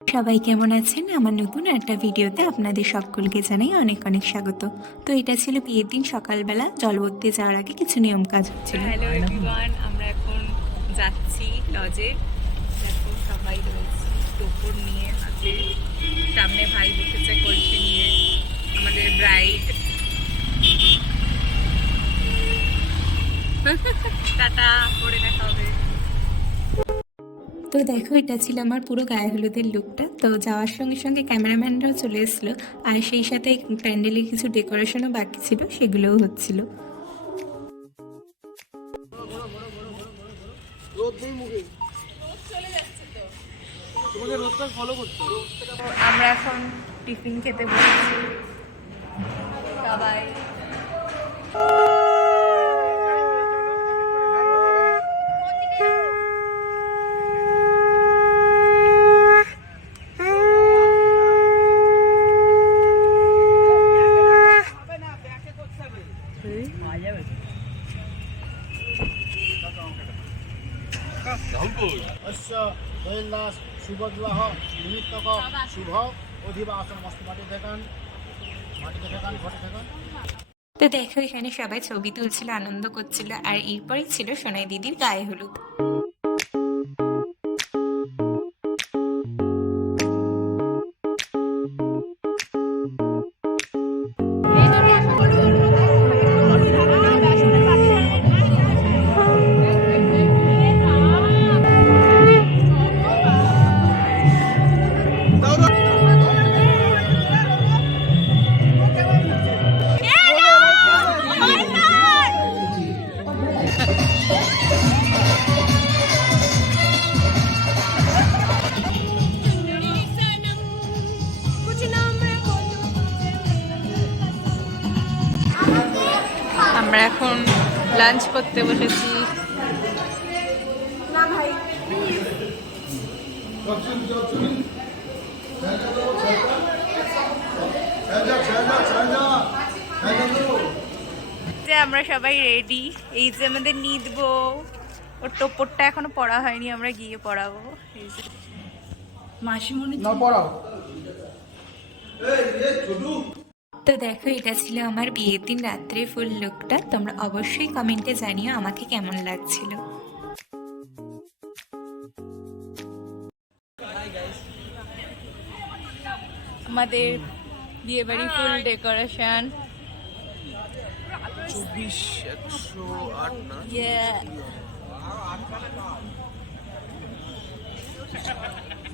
সবাই কেমন আছেন? আমার নতুন একটা ভিডিওতে আপনাদের সকলকে জানাই অনেক অনেক স্বাগত। তো এটা ছিল বিয়ের দিন সকালবেলা। জল জলবত্তে যাওয়ার আগে কিছু নিয়ম কাজ হচ্ছিল। হ্যালো আমরা এখন যাচ্ছি লজে দেখো সবাই রয়েছে টোপর নিয়ে হাতে সামনে ভাই বসেছে কলসি নিয়ে আমাদের ব্রাইড টাটা পরে দেখা হবে তো দেখো, এটা ছিল আমার পুরো গায়ে হলুদের লুকটা তো যাওয়ার সঙ্গে সঙ্গে ক্যামেরাম্যানরাও চলে এসেছিল। আর সেই সাথে প্যান্ডেলের কিছু ডেকোরেশনও বাকি ছিল, সেগুলোও হচ্ছিল। আমরা এখন টিফিন খেতে বসেছি। কৈলাস নিমিত্তক শুভ অধিবাসন মস্ত মাটি দেখান। দেখান ঘটে দেখান। তো দেখো এখানে সবাই ছবি তুলছিল আনন্দ করছিল আর এরপরই ছিল সোনাই দিদির গায়ে হলুদ। আমরা এখন লাঞ্চ করতে বসেছি। যে আমরা সবাই রেডি এই যে আমাদের নিদবো ওর টোপরটা এখনও পড়া হয়নি আমরা গিয়ে পড়াবো। এই যে। মাসিমণি না পড়াও। তো দেখো এটা ছিল আমার বিয়ের দিন রাত্রে ফুল লুকটা। তোমরা অবশ্যই কমেন্টে জানিও আমাকে কেমন লাগছিল। আমাদের বিয়ে বাড়ি ফুল ডেকোরেশন। চব্বিশ একশো আট না?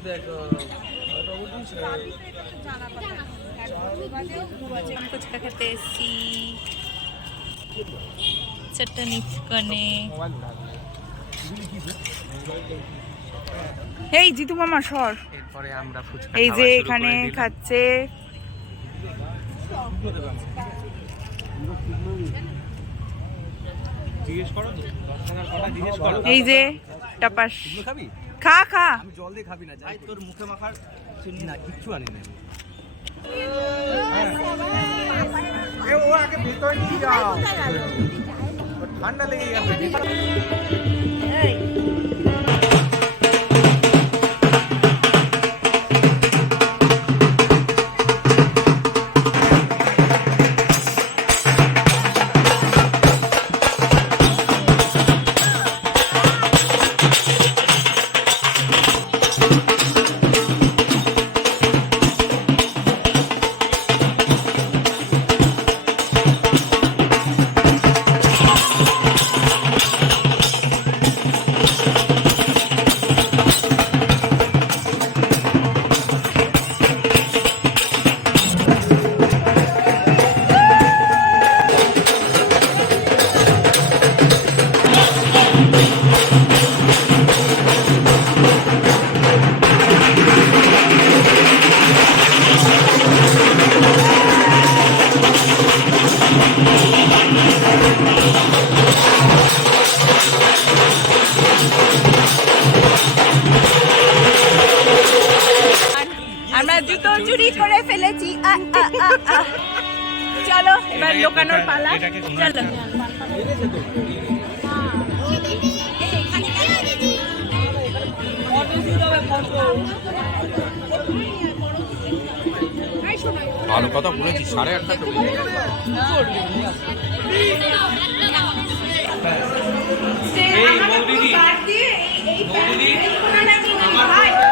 দেখো ফুচকা খেতে এসছি ছোট্ট নিচকনে এই জিতু মামা সর। এরপরে আমরা ফুচকা এই যে এখানে খাচ্ছে। এই যে টাপাস। খা খা। আমি জল দিয়ে খাবি না যাই। তোর মুখে মাখার না কিচ্ছু আনি না ঠান্ডা লেগে গেছে। আমরা জুতো চুরি করে ফেলেছি। চলো এবার লোকানোর পালা। চলো। ফটো ভালো কথা বলেছি সাড়ে আটটা তো এই বৌদিদি বৌদিদি আমার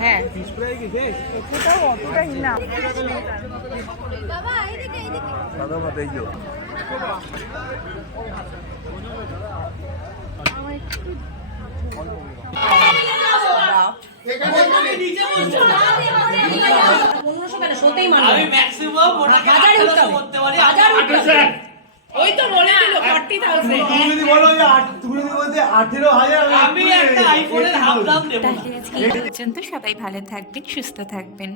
হ্যাঁ। এতটাও অতটাই না। আমি ম্যাক্সিমাম ওটাকে আঠারোশো করতে পারি ওই তো বলে দিল ফর্টি থাউজেন্ড আমি একটা আইফোনের হাফ দাম নেব না। আজকে পর্যন্ত সবাই ভালো থাকবেন সুস্থ থাকবেন।